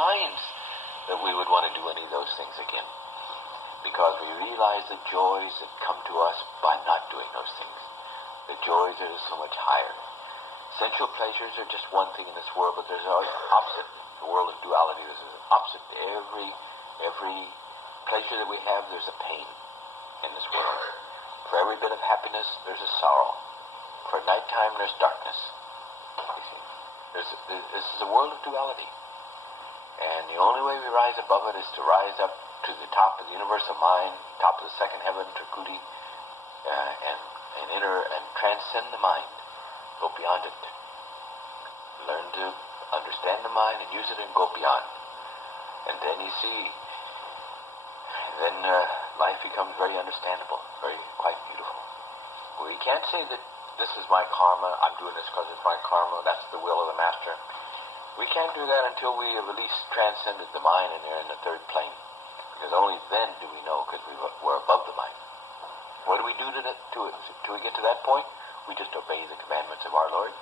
minds that we would want to do any of those things again. Because we realize the joys that come to us by not doing those things. The joys are so much higher. Sensual pleasures are just one thing in this world, but there's always an opposite. The world of duality, there's an opposite. Every pleasure that we have, there's a pain in this world. For every bit of happiness, there's a sorrow. For nighttime, there's darkness. You see, this is a world of duality. And the only way we rise above it is to rise up to the top of the universal mind, top of the second heaven, Trikuti, and enter and transcend the mind. Go beyond it. Learn to understand the mind and use it and go beyond. And then you see, then life becomes very understandable, quite beautiful. We can't say that this is my karma, I'm doing this because it's my karma, that's the will of the master. We can't do that until we have at least transcended the mind and they're in the third plane. Because only then do we know, because we're above the mind. What do we do to we get to that point? We just obey the commandments of our Lord.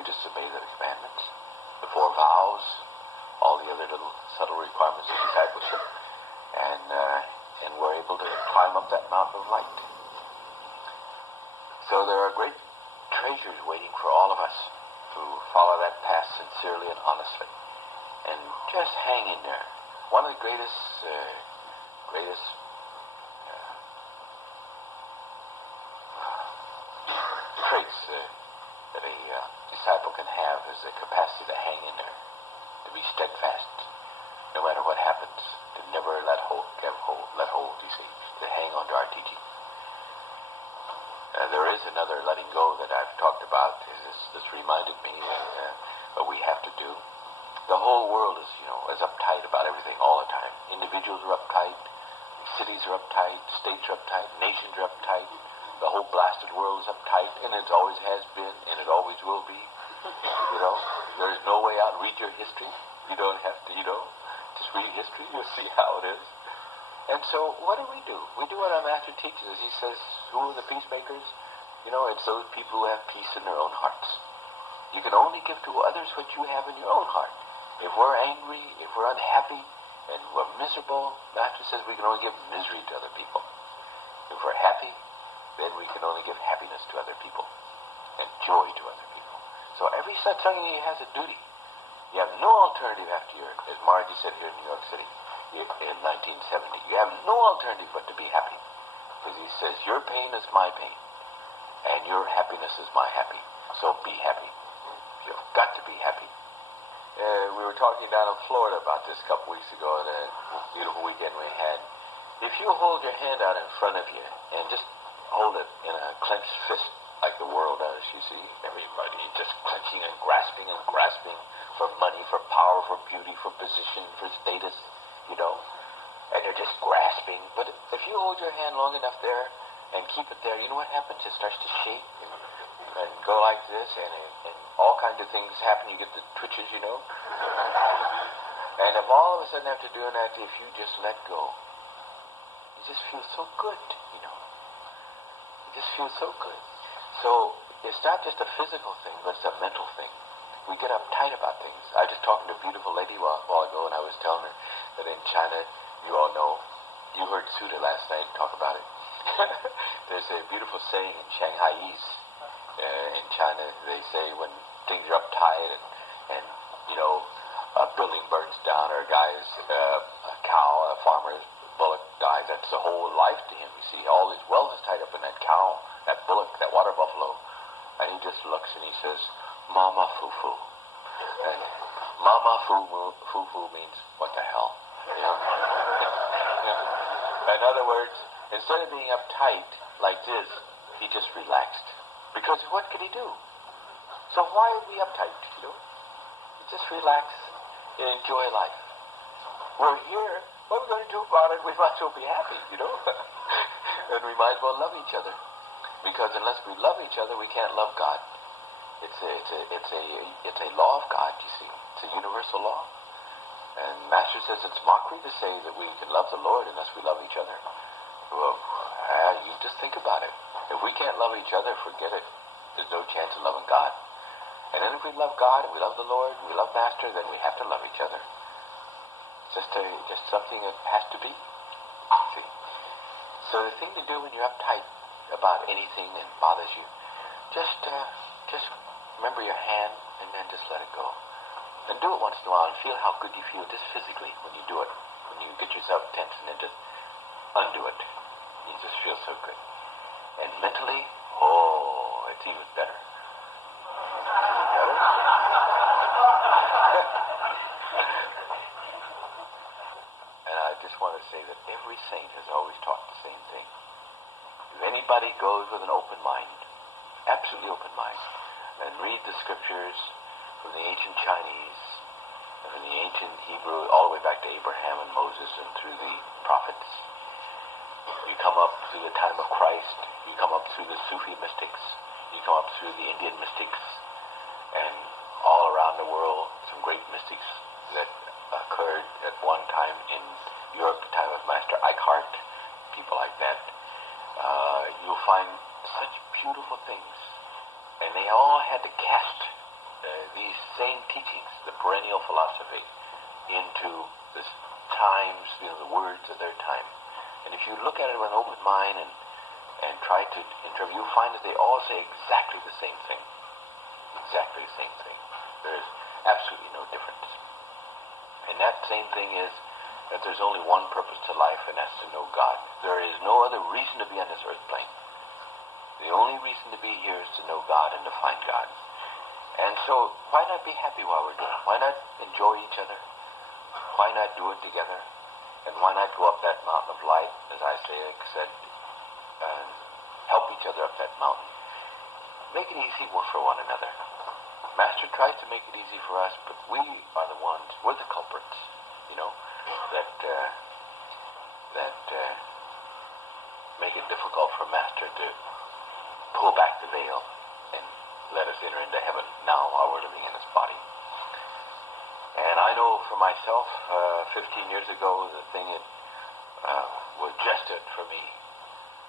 We just obey the commandments, the 4 vows, all the other little subtle requirements of discipleship, and we're able to climb up that mountain of light. So there are great treasures waiting for all of us who follow that path sincerely and honestly, and just hang in there. One of the greatest traits that a disciple can have is the capacity to hang in there, to be steadfast, no matter what happens, to never let hold, you see, to hang on to our teaching. There is another letting go that I've talked about. This reminded me what we have to do. The whole world is uptight about everything all the time. Individuals are uptight, cities are uptight, states are uptight, nations are uptight. The whole blasted world is uptight, and it always has been, and it always will be. There's no way out. Read your history. You don't have to, just read history. You'll see how it is. And so, what do? We do what our master teaches us. He says, who are the peacemakers? It's those people who have peace in their own hearts. You can only give to others what you have in your own heart. If we're angry, if we're unhappy, and we're miserable, Master says we can only give misery to other people. If we're happy, then we can only give happiness to other people and joy to other people. So every satsang has a duty. You have no alternative after as Margie said here in New York City in 1970, you have no alternative but to be happy. Because he says, your pain is my pain, and your happiness is my happy. So be happy. You've got to be happy. We were talking down in Florida about this a couple weeks ago at a beautiful weekend we had. If you hold your hand out in front of you and just hold it in a clenched fist like the world does, you see, everybody just clenching and grasping for money, for power, for beauty, for position, for status, and they're just grasping. But if you hold your hand long enough there and keep it there, you know what happens? It starts to shake and go like this, and all kinds of things happen. You get the twitches, And if all of a sudden after doing that, if you just let go, you just feel so good, You just feel so good. So it's not just a physical thing, but it's a mental thing. We get uptight about things. I was just talking to a beautiful lady a while ago, and I was telling her that in China, you all know, you heard Suda last night talk about it. There's a beautiful saying in Shanghaiese. In China, they say when things are uptight and a building burns down, or a farmer's bullock dies, that's the whole life to him. You see, all his wealth is tied up in that cow, that bullock, that water buffalo. And he just looks and he says, Mama Fufu. And Mama Fufu means, what the hell? In other words, instead of being uptight like this, he just relaxed. Because what could he do? So why are we uptight, Just relax and enjoy life. We're here. What are we going to do about it? We might as well be happy, And we might as well love each other. Because unless we love each other, we can't love God. It's a law of God, you see. It's a universal law. And Master says it's mockery to say that we can love the Lord unless we love each other. Well, you just think about it. If we can't love each other, forget it. There's no chance of loving God. And then if we love God and we love the Lord, we love Master, then we have to love each other. Just something that has to be. See? So the thing to do when you're uptight about anything that bothers you, just remember your hand and then just let it go. And do it once in a while and feel how good you feel just physically when you do it. When you get yourself tense and then just undo it. You just feel so good. And mentally, oh, it's even better. And I just want to say that every saint has always taught the same thing. If anybody goes with an open mind, absolutely open mind, and read the scriptures from the ancient Chinese, and from the ancient Hebrew, all the way back to Abraham and Moses and through the prophets, you come up through the time of Christ, you come up through the Sufi mystics, you come up through the Indian mystics, and all around the world, some great mystics that occurred at one time in Europe, the time of Master Eckhart, people like that. You'll find such beautiful things. And they all had to cast these same teachings, the perennial philosophy, into the times, the words of their time. And if you look at it with an open mind and try to interview, you'll find that they all say exactly the same thing. Exactly the same thing. There's absolutely no difference. And that same thing is that there's only one purpose to life, and that's to know God. There is no other reason to be on this earth plane. The only reason to be here is to know God and to find God. And so, why not be happy while we're doing it? Why not enjoy each other? Why not do it together? And why not go up that mountain of light, as I said, help each other up that mountain? Make it easy for one another. Master tries to make it easy for us, but we are the ones, we're the culprits, that make it difficult for Master to pull back the veil and let us enter into heaven now while we're living in this body. And I know for myself, 15 years ago, the thing that was just it for me,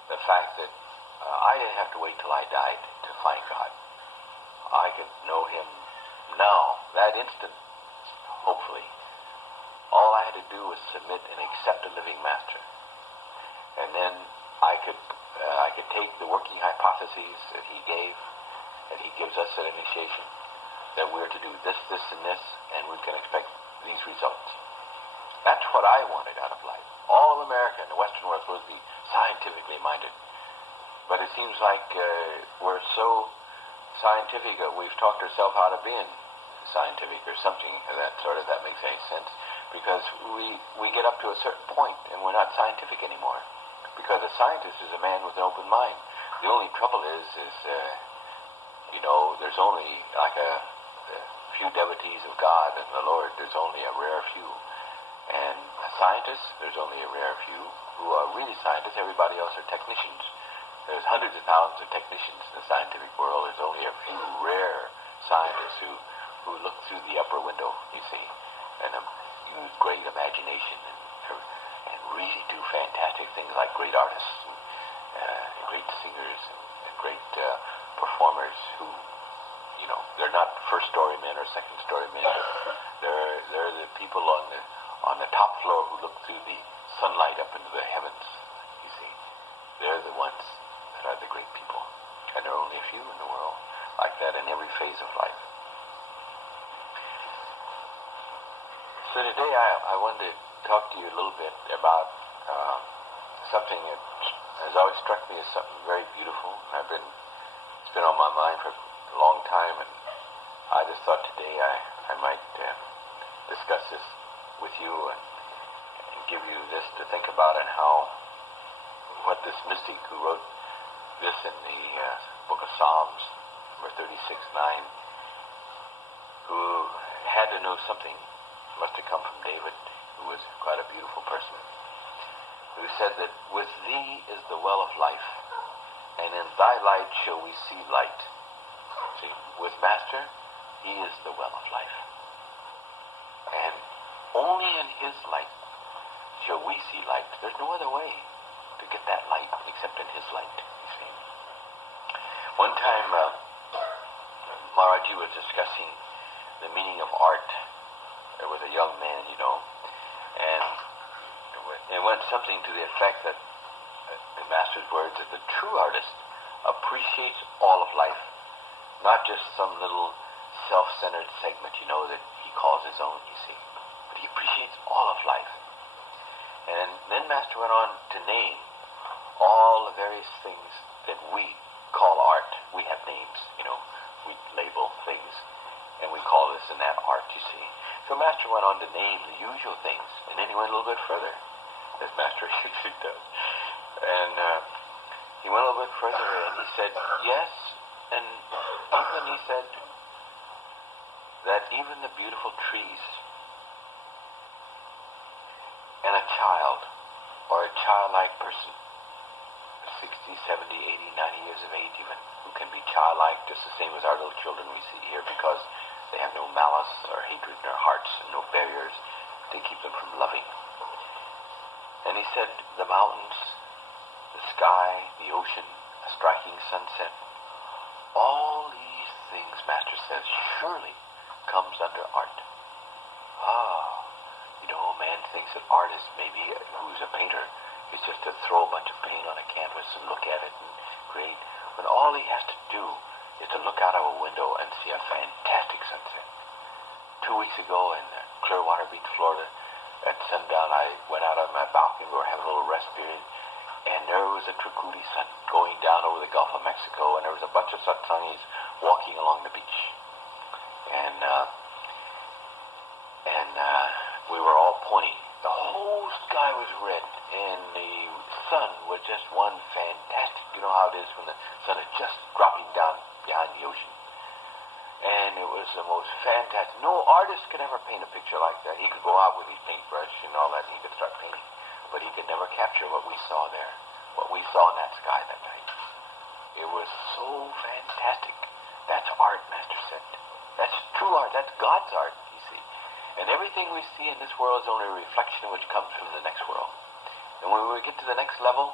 the fact that I didn't have to wait till I died to find God. I could know Him now, that instant, hopefully. All I had to do was submit and accept a living Master. And then I could take the working hypotheses that He gave, that He gives us at initiation, that we're to do this, this, and this, and we can expect these results. That's what I wanted out of life. All of America and the Western world is supposed to be scientifically minded. But it seems like we're so scientific that we've talked ourselves out of being scientific or something of that sort, if that makes any sense. Because we get up to a certain point and we're not scientific anymore. Because a scientist is a man with an open mind. The only trouble is there's only like a few devotees of God and the Lord. There's only a rare few. And a scientist, there's only a rare few who are really scientists. Everybody else are technicians. There's hundreds of thousands of technicians in the scientific world. There's only a few rare scientists who look through the upper window, you see, and use great imagination and really do fantastic things like great artists and great singers and great performers who, they're not first-story men or second-story men. They're the people on the top floor who look through the sunlight up into the heavens, you see. They're the ones that are the great people. And there are only a few in the world like that in every phase of life. So today I wanted to talk to you a little bit about something that has always struck me as something very beautiful. It's been on my mind for a long time, and I just thought today I might discuss this with you and give you this to think about, and what this mystic who wrote this in the book of Psalms, number 36:9, who had to know something, must have come from David, who was quite a beautiful person, who said that with thee is the well of life, and in thy light shall we see light. See, with Master, he is the well of life. And only in his light shall we see light. There's no other way to get that light except in his light, you see. One time, Maharaji was discussing the meaning of art. There was a young man, done something to the effect that, in Master's words, that the true artist appreciates all of life, not just some little self-centered segment, that he calls his own, you see. But he appreciates all of life. And then Master went on to name all the various things that we call art. We have names, we label things, and we call this and that art, you see. So Master went on to name the usual things, and then he went a little bit further, as Master usually does. And he went a little bit further, and he said, yes, and even he said that even the beautiful trees and a child, or a childlike person, 60, 70, 80, 90 years of age even, who can be childlike just the same as our little children we see here, because they have no malice or hatred in their hearts and no barriers to keep them from loving. And he said the mountains, the sky, the ocean, a striking sunset, all these things, Master says, surely comes under art. Man thinks that artist, maybe who's a painter, is just to throw a bunch of paint on a canvas and look at it and create, when all he has to do is to look out of a window and see a fantastic sunset. 2 weeks ago in Clearwater Beach, Florida, at sundown, I went out on my balcony. We were having a little rest period, and there was a Trikootie sun going down over the Gulf of Mexico, and there was a bunch of Satsangs walking along the beach. And we were all pointing. The whole sky was red, and the sun was just one fantastic, you know how it is when the sun is just dropping down behind the ocean. And it was the most fantastic. No artist could ever paint a picture like that. He could go out with his paintbrush and all that, and he could start painting. But he could never capture what we saw there, what we saw in that sky that night. It was so fantastic. That's art, Master said. That's true art. That's God's art, you see. And everything we see in this world is only a reflection of which comes from the next world. And when we get to the next level,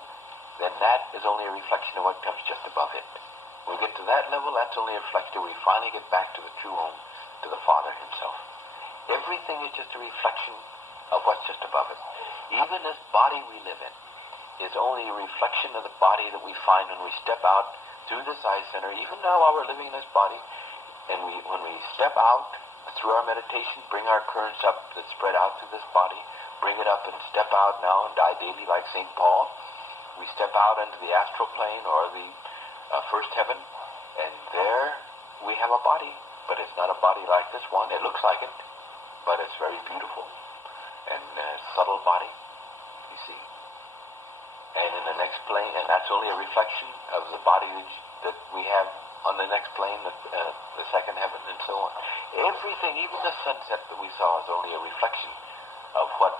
then that is only a reflection of what comes just above it. When we get to that level, that's only a reflection we finally get back to the true home, to the Father himself. Everything is just a reflection of what's just above it. Even this body we live in is only a reflection of the body that we find when we step out through this eye center. Even now while we're living in this body, and when we step out through our meditation, bring our currents up that spread out through this body, bring it up and step out now and die daily like St. Paul. We step out into the astral plane or the first heaven, and there we have a body, but it's not a body like this one. It looks like it, but it's very beautiful and subtle body, you see. And in the next plane, and that's only a reflection of the body that we have on the next plane, the second heaven, and so on. Everything, even the sunset that we saw, is only a reflection of what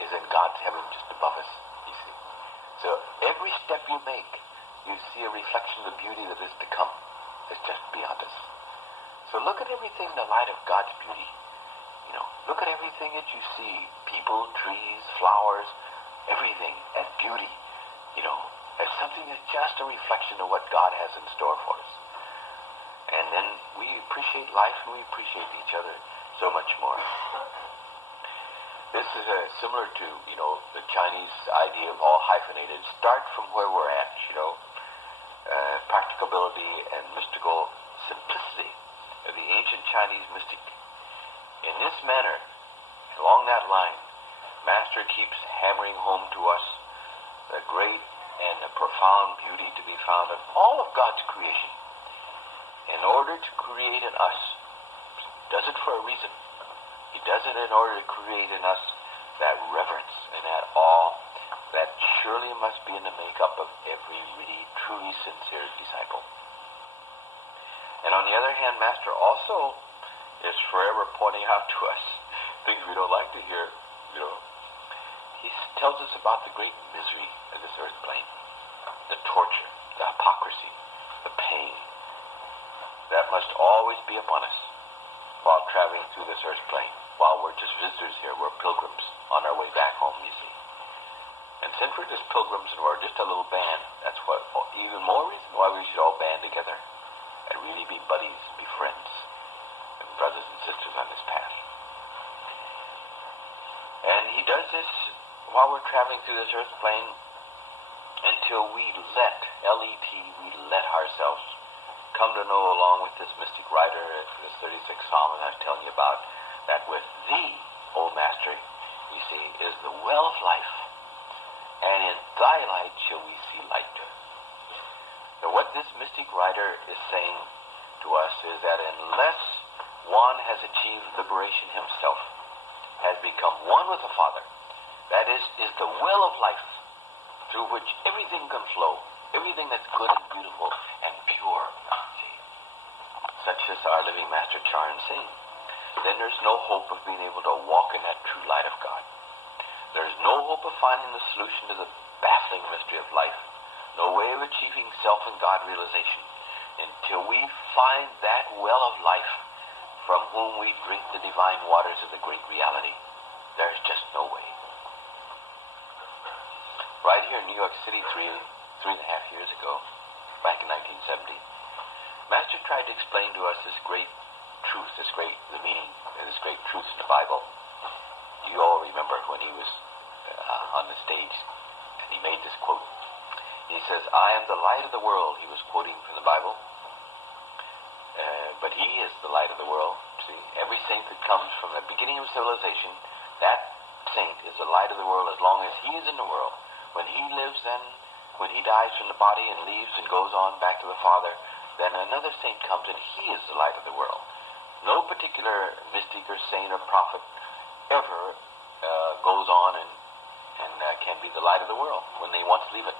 is in God's heaven just above us, you see. So every step you make, you see a reflection of the beauty that is to come. It's just beyond us. So look at everything in the light of God's beauty. Look at everything that you see, people, trees, flowers, everything as beauty, as something that's just a reflection of what God has in store for us. And then we appreciate life and we appreciate each other so much more. This is similar to, the Chinese idea of all hyphenated. Start from where we're at, practicability and mystical simplicity of the ancient Chinese mystic. In this manner, along that line, Master keeps hammering home to us the great and the profound beauty to be found in all of God's creation. In order to create in us, he does it for a reason. He does it in order to create in us that reverence and that awe that surely must be in the makeup of every really, truly sincere disciple. And on the other hand, Master also is forever pointing out to us things we don't like to hear, He tells us about the great misery of this earth plane, the torture, the hypocrisy, the pain that must always be upon us while traveling through this earth plane, while we're just visitors here. We're pilgrims on our way back home, you see. And since we're just pilgrims and we're just a little band, that's what even more reason why we should all band together and really be buddies, be friends, and brothers and sisters on this path. And he does this while we're traveling through this earth plane, until we let, L-E-T, we let ourselves come to know, along with this mystic writer, this 36th Psalm that I was telling you about, that with thee, O Master, you see, is the well of life, and in thy light shall we see light. So what this mystic writer is saying to us is that unless one has achieved liberation himself, has become one with the Father, that is the well of life, through which everything can flow, everything that's good and beautiful and pure, see, such as our living Master Charan saying, then there's no hope of being able to walk in that true light of God. There's no hope of finding the solution to the baffling mystery of life, no way of achieving self and God realization, until we find that well of life from whom we drink the divine waters of the great reality. There's just no way. Right here in New York City, three and a half years ago, back in 1970, Master tried to explain to us this great truth, the meaning, this great truth in the Bible. You all remember when he was on the stage, and he made this quote. He says, I am the light of the world. He was quoting from the Bible. But he is the light of the world. See, every saint that comes from the beginning of civilization, that saint is the light of the world as long as he is in the world. When he lives, then, when he dies from the body and leaves and goes on back to the Father, then another saint comes and he is the light of the world. No particular mystic or saint or prophet ever goes on and can be the light of the world when they once leave it.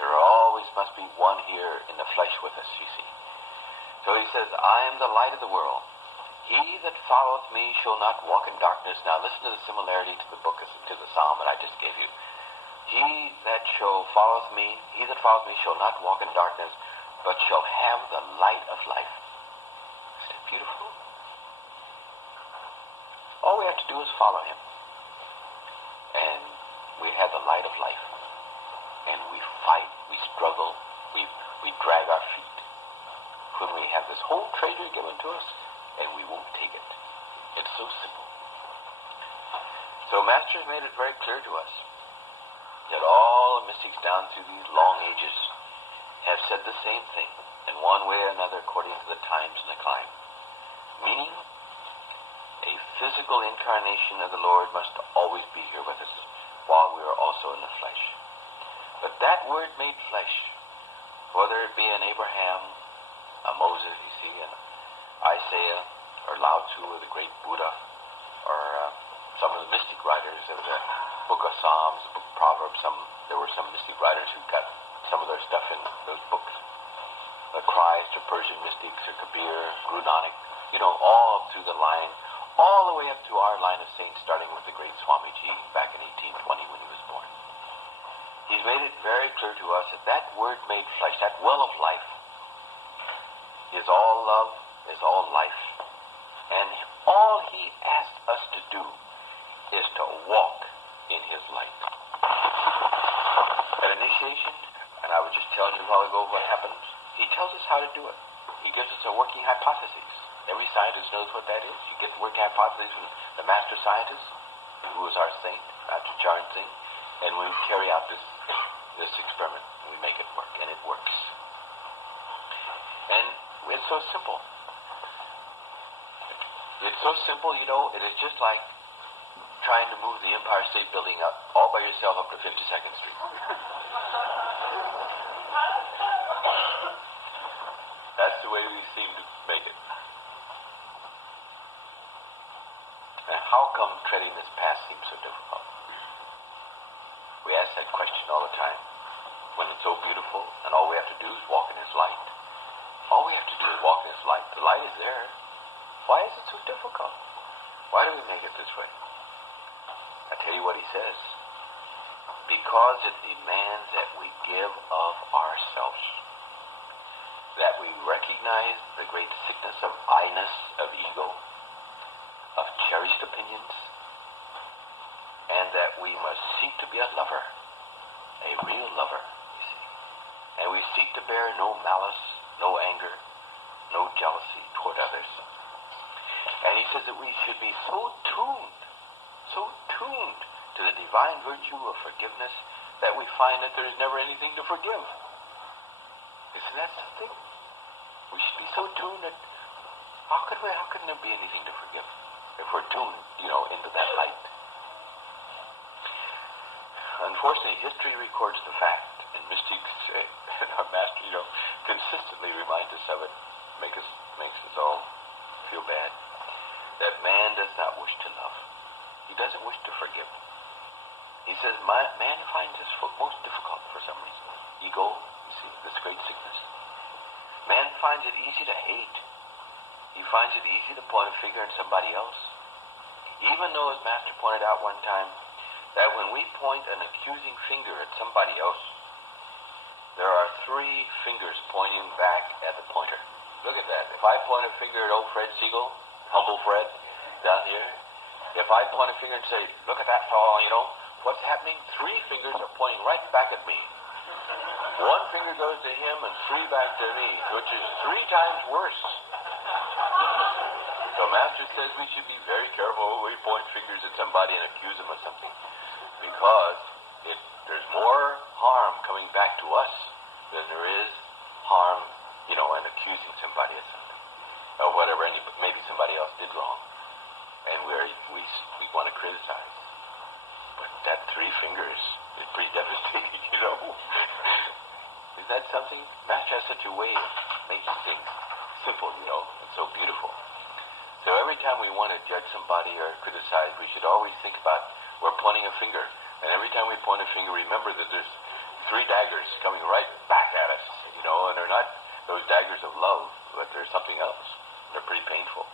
There always must be one here in the flesh with us, you see. So he says, I am the light of the world. He that followeth me shall not walk in darkness. Now listen to the similarity to the book, to the psalm that I just gave you. He that followeth me shall not walk in darkness, but shall have the light of life. Isn't it beautiful? All we have to do is follow him. And we have the light of life. And we fight, we struggle, we drag our feet. When we have this whole treasure given to us, and we won't take it. It's so simple. So Master has made it very clear to us that all the mystics down through these long ages have said the same thing, in one way or another, according to the times and the climate. Meaning, a physical incarnation of the Lord must always be here with us, while we are also in the flesh. But that word made flesh, whether it be in Abraham, a Moses, you see, and Isaiah, or Lao Tzu, or the great Buddha, or some of the mystic writers of the book of Psalms, the book of Proverbs. There were some mystic writers who got some of their stuff in those books. The cries to Persian mystics, or Kabir, Guru Nanak, all through the line, all the way up to our line of saints, starting with the great Swamiji back in 1820 when he was born. He's made it very clear to us that that word made flesh, that well of life, is all love, is all life. And all he asked us to do is to walk in his light. At initiation, and I was just telling you a while ago what happens, he tells us how to do it. He gives us a working hypothesis. Every scientist knows what that is. You get the working hypothesis from the master scientist, who is our saint, Dr. Charan Singh, and we carry out this experiment. We make it work, and it works. And it's so simple. It's so simple, it is just like trying to move the Empire State Building up all by yourself up to 52nd Street. That's the way we seem to make it. And how come treading this path seems so difficult? We ask that question all the time. When it's so beautiful, and all we have to do is walk in his light. All we have to do is walk in his light. The light is there. Why is it so difficult? Why do we make it this way? I tell you what he says. Because it demands that we give of ourselves. That we recognize the great sickness of I-ness, of ego, of cherished opinions, and that we must seek to be a lover, a real lover, you see. And we seek to bear no malice, no anger, no jealousy toward others. And he says that we should be so tuned to to the divine virtue of forgiveness that we find that there is never anything to forgive. Isn't that something? We should be so tuned that how can there be anything to forgive if we're tuned, into that light? Unfortunately, history records the fact, and mystics and our master, consistently remind us of it, makes us all feel bad, that man does not wish to love. He doesn't wish to forgive. He says man finds this most difficult for some reason. Ego, you see, this great sickness. Man finds it easy to hate. He finds it easy to point a finger at somebody else. Even though his master pointed out one time that when we point an accusing finger at somebody else, there are 3 fingers pointing back at the pointer. Look at that. If I point a finger at old Fred Siegel, humble Fred, down here, if I point a finger and say, look at that fellow, what's happening? 3 fingers are pointing right back at me. 1 finger goes to him and 3 back to me, which is 3 times worse. So Master says we should be very careful when we point fingers at somebody and accuse them of something, because there's more harm coming back to us than there is harm, in accusing somebody of something or whatever. Maybe somebody else did wrong, and we want to criticize. But that 3 fingers is pretty devastating, Is that something? Master has such a way of making things simple, and so beautiful. So every time we want to judge somebody or criticize, we should always think about we're pointing a finger. And every time we point a finger, remember that there's 3 daggers coming right back at us, and they're not those daggers of love, but there's something else. They're pretty painful.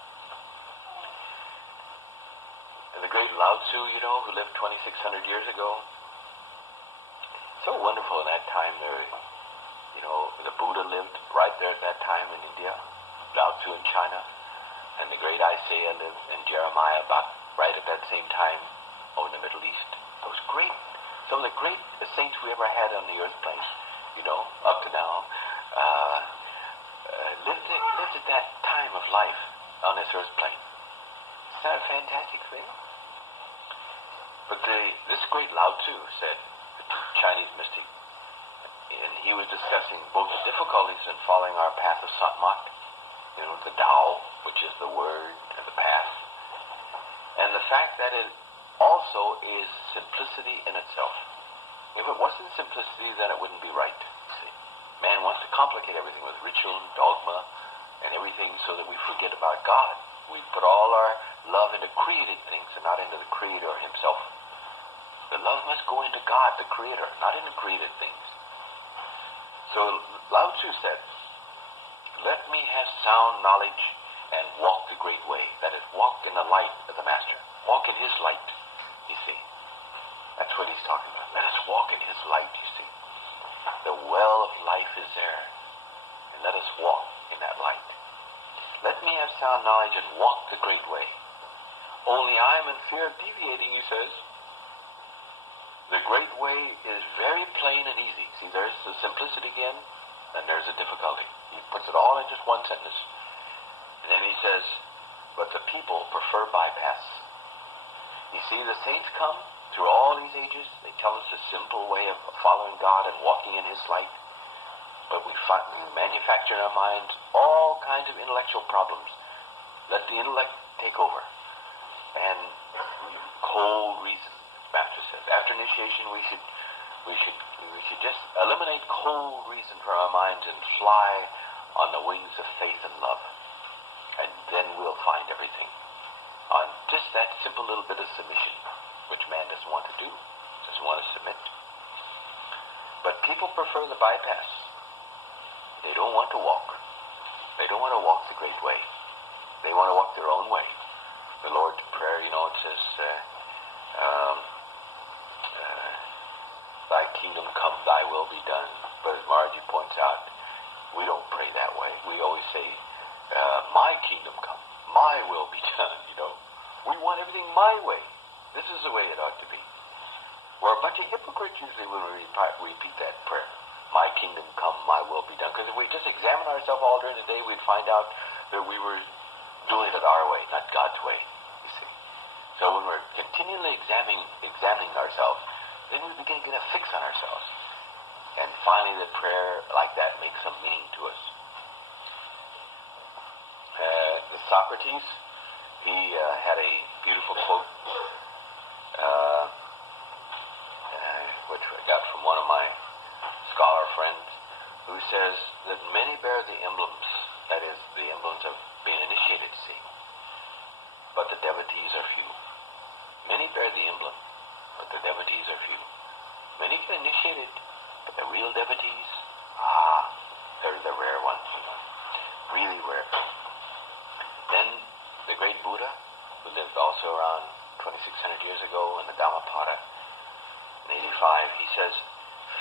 And the great Lao Tzu, who lived 2,600 years ago, so wonderful in that time there, the Buddha lived right there at that time in India, Lao Tzu in China, and the great Isaiah lived, and Jeremiah about right at that same time over in the Middle East. Some of the great saints we ever had on the earth plane, up to now, lived at that time of life on this earth plane. Isn't that a fantastic thing? But this great Lao Tzu said, the Chinese mystic, and he was discussing both the difficulties in following our path of Satmat, the Tao, which is the word and the path, and the fact that it also is simplicity in itself. If it wasn't simplicity, then it wouldn't be right. See? Man wants to complicate everything with ritual and dogma and everything so that we forget about God. We put all our love into created things and not into the Creator himself. The love must go into God, the Creator, not into created things. So Lao Tzu said, let me have sound knowledge and walk the great way. That is, walk in the light of the Master. Walk in his light, you see. That's what he's talking about. Let us walk in his light, you see. The well of life is there, and let us walk in that light. Let me have sound knowledge and walk the great way. Only I am in fear of deviating, he says. The great way is very plain and easy. See, there's the simplicity again, and there's the difficulty. He puts it all in just one sentence. And then he says, but the people prefer bypass. You see, the saints come through all these ages. They tell us a simple way of following God and walking in his light. But we manufacture in our minds all kinds of intellectual problems. Let the intellect take over. And cold reason, Master says. After initiation, we should just eliminate cold reason from our minds and fly on the wings of faith and love. And then we'll find everything on just that simple little bit of submission, which man doesn't want to do, doesn't want to submit. But people prefer the bypass. They don't want to walk. They don't want to walk the great way. They want to walk their own way. The Lord's Prayer, it says, thy kingdom come, thy will be done. But as Margie points out, we don't pray that way. We always say, my kingdom come, my will be done, We want everything my way. This is the way it ought to be. We're a bunch of hypocrites usually when we repeat that prayer. My kingdom come, my will be done. Because if we just examine ourselves all during the day, we'd find out that we were doing it our way, not God's way, you see. So when we're continually examining we begin to get a fix on ourselves. And finally, the prayer like that makes some meaning to us. The Socrates, he had a beautiful quote, which I got from one of my scholar friends, who says that many bear the emblems, that is, the emblems of being initiated, see, but the devotees are few. Many bear the emblem, but the devotees are few. Many get initiated, but the real devotees, they're the rare ones, really rare. Then the great Buddha, who lived also around 2,600 years ago in the Dhammapada, in 85, he says,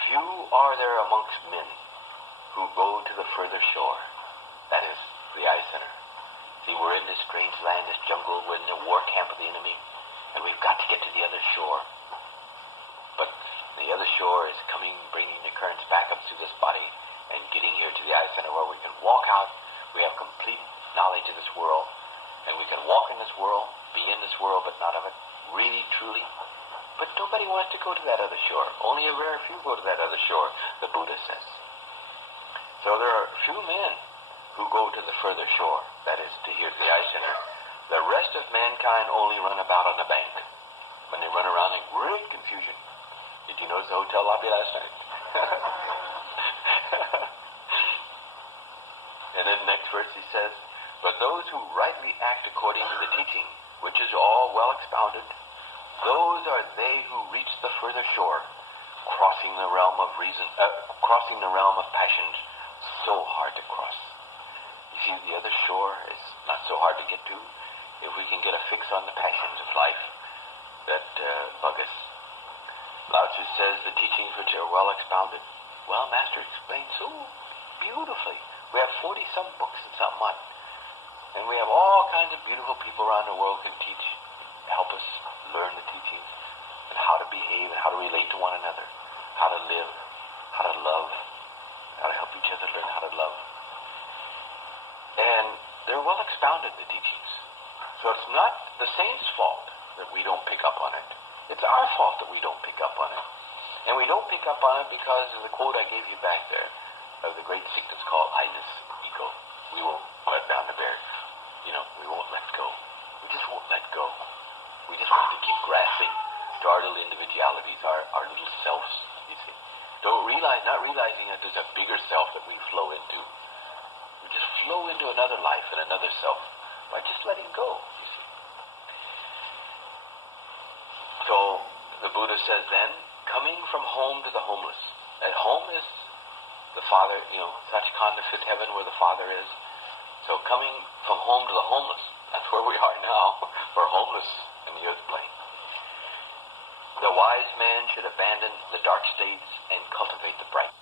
few are there amongst men who go to the further shore, that is, the eye center. See, we're in this strange land, this jungle, we're in the war camp of the enemy, and we've got to get to the other shore. But the other shore is coming, bringing the currents back up through this body and getting here to the eye center where we can walk out. We have complete knowledge of this world, and we can walk in this world, be in this world, but not of it, really, truly. But nobody wants to go to that other shore. Only a rare few go to that other shore, the Buddha says. So there are few men who go to the further shore, that is, to here to the eye center. The rest of mankind only run about on the bank. When they run around in great confusion. Did you notice the hotel lobby last night? And then the next verse he says, but those who rightly act according to the teaching, which is all well expounded, those are they who reach the further shore, crossing the realm of reason, crossing the realm of passions, so hard to cross. You see, the other shore is not so hard to get to if we can get a fix on the passions of life that bug us. Lao Tzu says the teachings which are well expounded. Well, Master explained so beautifully. We have 40-some books and something on. And we have all kinds of beautiful people around the world who can teach, help us learn the teachings, and how to behave and how to relate to one another, how to live, how to love, how to help each other learn how to love. And they're well expounded, the teachings. So it's not the saints' fault that we don't pick up on it. It's our fault that we don't pick up on it. And we don't pick up on it because of the quote I gave you back there of the great sickness called I-ness, ego. We won't let down the bear. We won't let go. We just won't let go. We just want to keep grasping to our little individualities, our little selves, you see. Not realizing that there's a bigger self that we flow into. We just flow into another life and another self by just letting go, you see. So the Buddha says then, coming from home to the homeless. At home is the Father, Sachkhanda, fit heaven where the Father is. So coming from home to the homeless, that's where we are now. We're homeless in the earth plane. The wise man should abandon the dark states and cultivate the bright.